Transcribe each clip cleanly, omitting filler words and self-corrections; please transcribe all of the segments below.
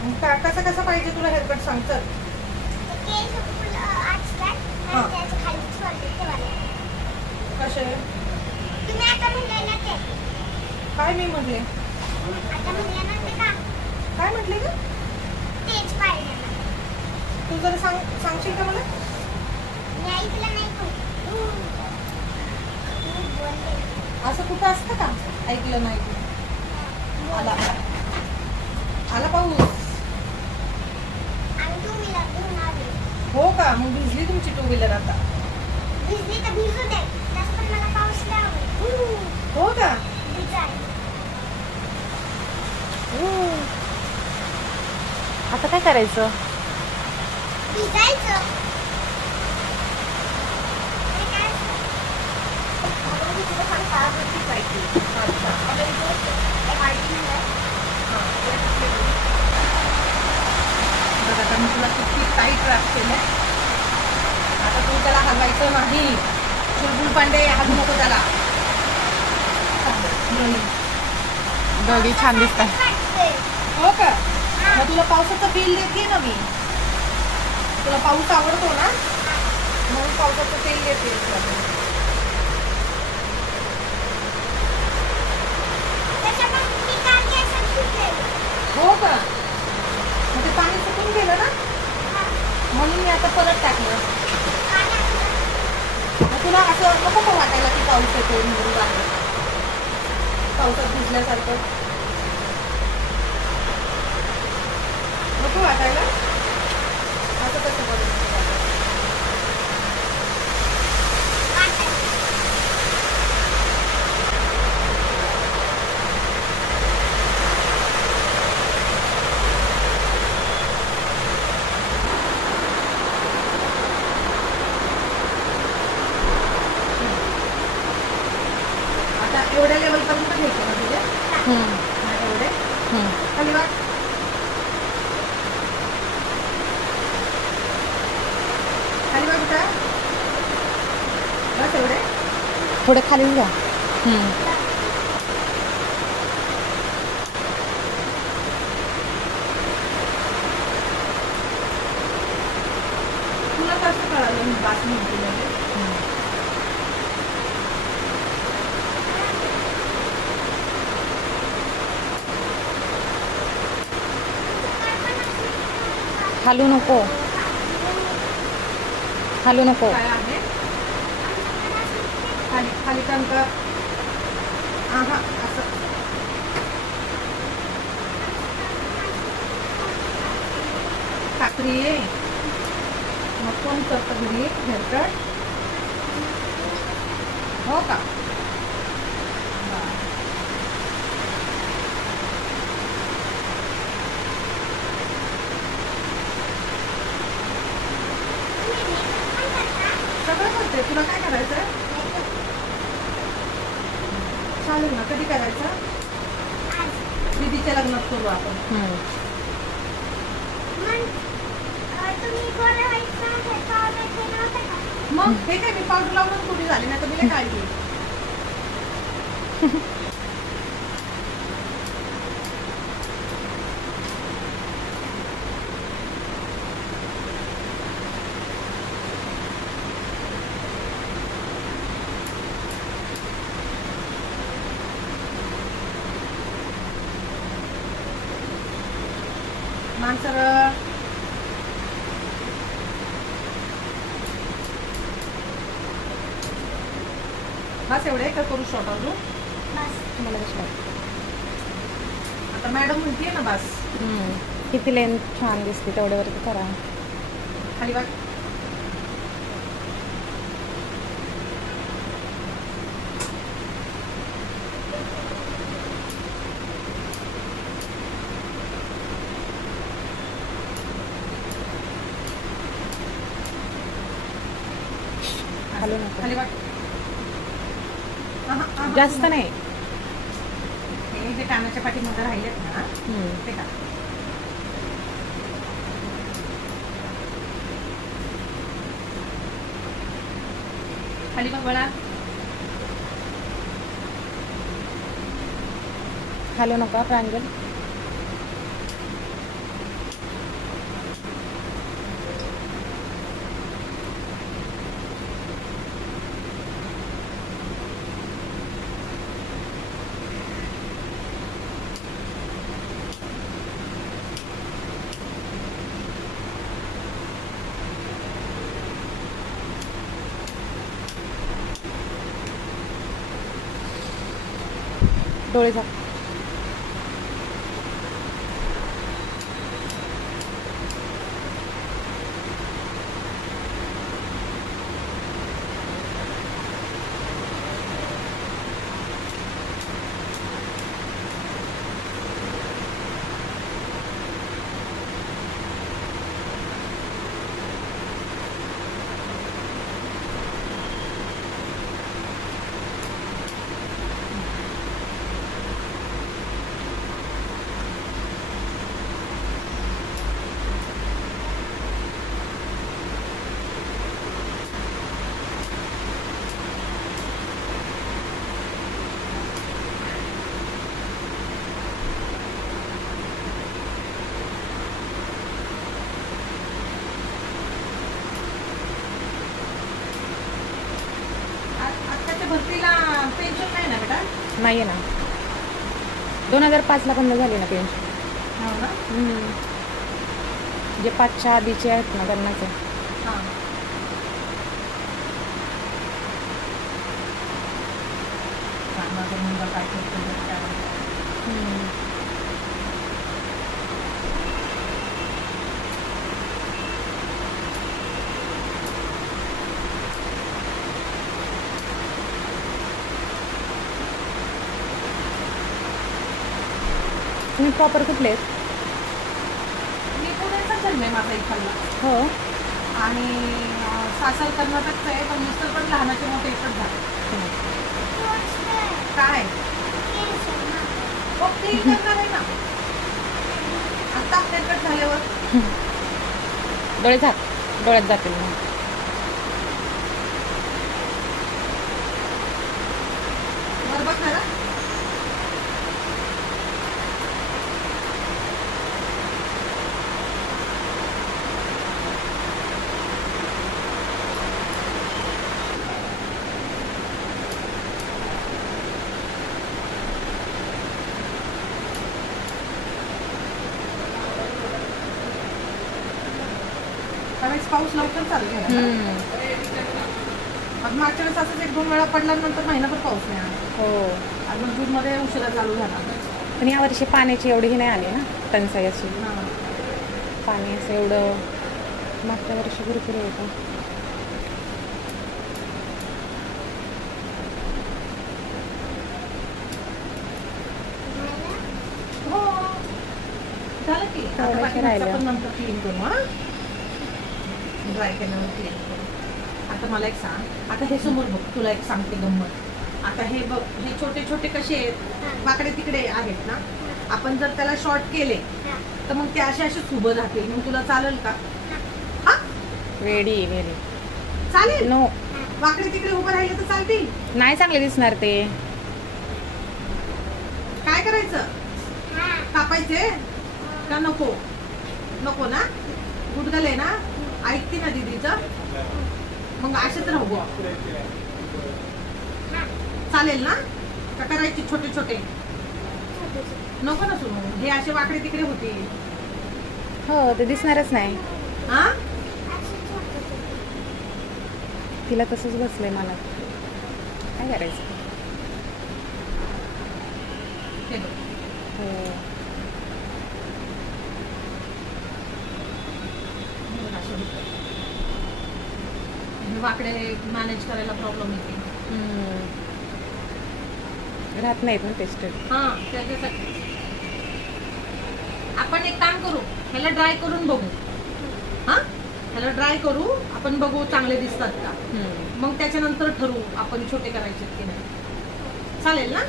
कसं कसं पाहिजे तुला हेअरकट सांग तर. कसे काय मी म्हटले काय म्हटले का तू जरा सांगशील का मला. असं कुठं असतं का ऐकलं नाही तू. आला आला पाऊस. हो का मग भिजली तुमची टू व्हीलर आता. हो का आता काय करायचं. आता मी तुला किती टाईट रॅप केलं. आता तू त्याला हलवायचं नाही. चुलबुल पांडे हलवू नको त्याला. दोघी छान दिसतात. हो का मग तुला पावसाचं बिल देते ना मी. तुला पाऊस आवडतो ना म्हणून पावसाचं तेल देते. हो का मग ते पाणी सुकून गेलं ना म्हणून मी आता परत टाकलं. मग तुला असं नको का वाटायला की पाऊस येतो म्हणून बाहेर पावसात भिजल्यासारखं नको वाटायला. असं कसं बरं एवढ्या लेवल पर्यंत घ्यायचं ना तुझे. एवढे खाली वाट खाली वाट कुठं बस एवढे थोडे खाली जा. तुला कसं कळालं मी बास म्हणते. खालू नको खालू नको. काय आहे खाली खाली कंक असं खात्री आहे. मग कोण करतं घरी हेअरकट. हो का सगळं करते. तुला काय करायचं चालेल ना. कधी करायचं दीदीच्या लग्नात करू आपण. मग हे काय मी पावडर लावून कुठे झाली नाही तर मी काढली. माणसर बस एवढे का करू शॉर्ट अजून. मला आता मॅडम म्हणतीये ना बस. किती लेंथ छान दिसते तेवढ्यावरती करा. खाली बघ खालू नको. खाली बघ. जास्त नाही. हे जे कानाच्या पाठीमध्ये राहिलेत ना ते का खाली बघ बळा. खालू नका प्रांजल. डोळे झाक. आत्ताच्या भरतीला पेन्शन नाही ना बेटा? नाही आहे ना. 2005ला बंद झाली ना पेन्शन. हो ना. जे 5च्या आधीचे आहेत ना त्यांनाच आहे. हां. माझा मुलगा काय करतो बघ त्यावर. तुम्ही प्रॉपर कुठले आहेत? मी पुण्याचा जन्म आहे माझा इकडला. हो. आणि सासर कर्नाटकचं आहे, पण मिस्टर पण लहानाचे मोठे इकडं झाले. काय क्लीन करणार आहे ना आता अपडेट झाल्यावर. डोळे झाक. डोळ्यात जातील मग. बरं बघ ना. त्यावेळेस पाऊस लवकर चालू झाला ना. मग मागच्या वेळेस असंच 1-2 वेळा पडल्यानंतर महिनाभर पाऊस नाही आला. हो. आणि मग जूनमध्ये उशिरा चालू झाला. पण यावर्षी पाण्याची एवढी नाही आली ना टंचाई अशी. हां. पाणी असं एवढं मागच्या वर्षी भरपूर होतं. हो झालं की. आता थोडंसं बाकी राहिलं. पण नंतर क्लीन करू. हां ड्राय केल्यावर क्लीन करू. आता मला एक सांग, आता हे समोर बघ, तुला एक सांगते गंमत. आता हे बघ, हे छोटे छोटे कसे आहेत, वाकडे तिकडे आहेत ना. आपण जर त्याला शॉर्ट केले तर मग ते असे असे उभं राहतील. मग तुला चालेल का? हा वेडी चालेल. नो. वाकडे तिकडे उभं राहिले तर चालतील. नाही चांगले दिसणार ते. काय करायचं? कापायचे का नको? नको ना. गुडगल आहे ना. ऐकते ना दीदीचं. मग असेच राहू बुवा. चालेल ना. का करायची छोटे छोटे? नको ना सुनू. हे असे वाकडे तिकडे होतील. हो ते दिसणारच नाही. हा तिला तसंच बसलंय मला. काय करायचं? हे बघ. हो. वाकडे मॅनेज करायला प्रॉब्लेम येते. राहत नाहीत ना टेस्ट. हा त्याच्यासाठी आपण एक काम करू, ह्याला ड्राय करून बघू. हा ह्याला ड्राय करू आपण, बघू चांगले दिसतात का. मग त्याच्यानंतर ठरवू आपण छोटे करायचे की नाही. चालेल ना.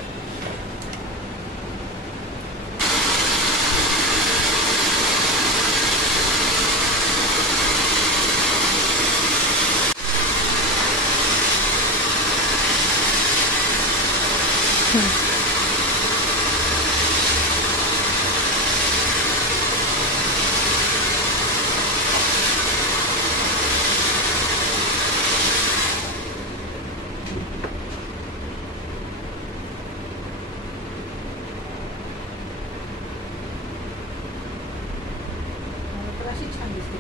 अशी छान दिसते.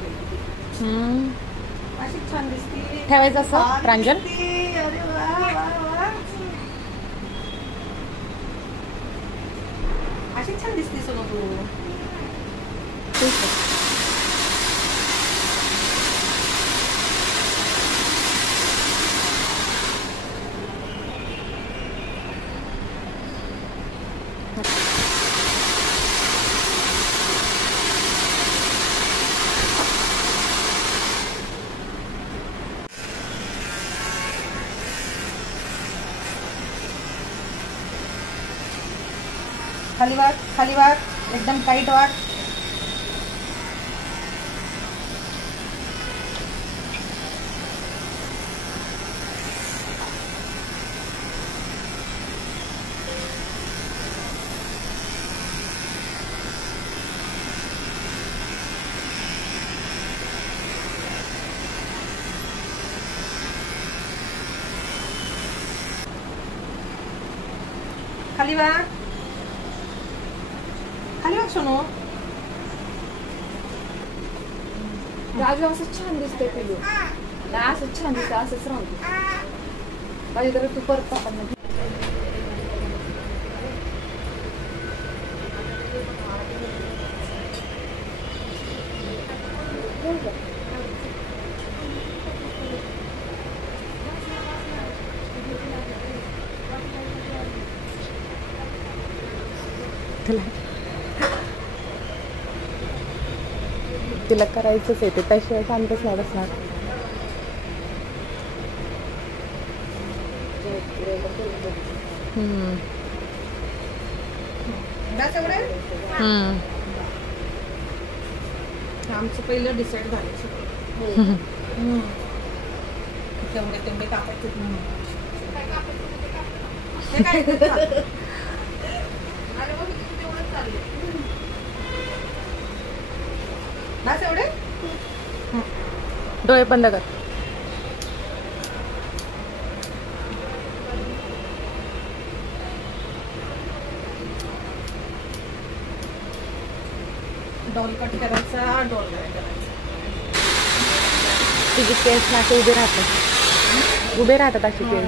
अशी छान दिसते. ठेवायचं असं प्रांजल. अरे वा वा वा. अशी छान दिसते सोनू तू. खाली वाग एकदम टाईट वाग. खाली वाग सोनू. राजू असं छान दिसतंय पिलू. नाही असं छान दिसतं, असंच राहतो पाहिजे तर तू परत पप्पांना घे. तिला करायचंच आहे ते, त्याशिवाय शांतच नाही बसणार. आमचं पहिलं डिसाईड झालं सगळं. तेवढे कापायचे बस एवढे. डोळे बंद कर. डॉल कट करायचा, डॉल करायचा. तुझी केस ना उभे राहतात अशी केस.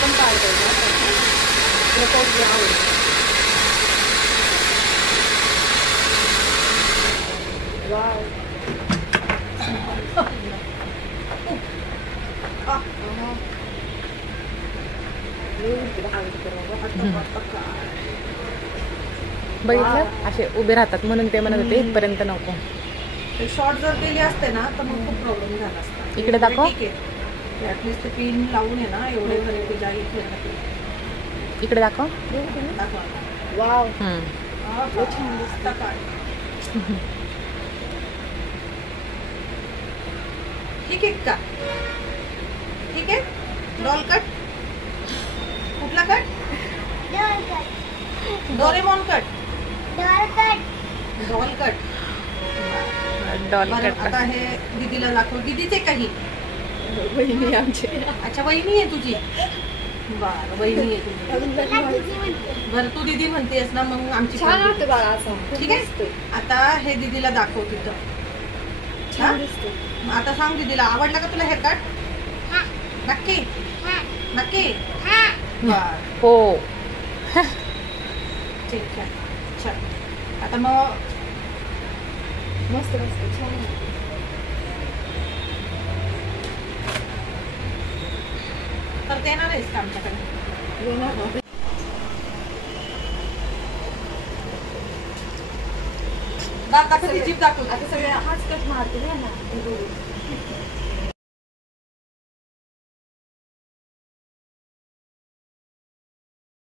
पण काढतो बघितलं असे उभे राहतात म्हणून ते म्हणत होते इथपर्यंत नको. शॉर्ट जर केली असते ना तर मग खूप प्रॉब्लेम झाला असता. इकडे दाखव. ऍटलीस्ट पिन लावून आहे ना एवढे तरी तुझ्या इकडे दाखव. वाव ठीक आहे का? ठीक आहे. Doll cut. कुठला cut? Doraemon cut. Doll cut. आता हे दीदीला दाखव. दीदीचे काही वहिनी आमची. अच्छा वहिनी आहे तुझी. बरं वहिनी आहे तुझी. बरं तू दीदी म्हणतेस ना मग आमची ठीक आहे. आता हे दीदीला दाखव तिथं. आता सांग दीदीला आवडला का तुला हेअर कट? नक्की नक्की. हो ठीक आहे. चल आता मग मस्त मस्त छान. तर देणार आहेस का आमच्याकडे? दाखव जीप दाखव. आता सगळे हाच कट मारते ना.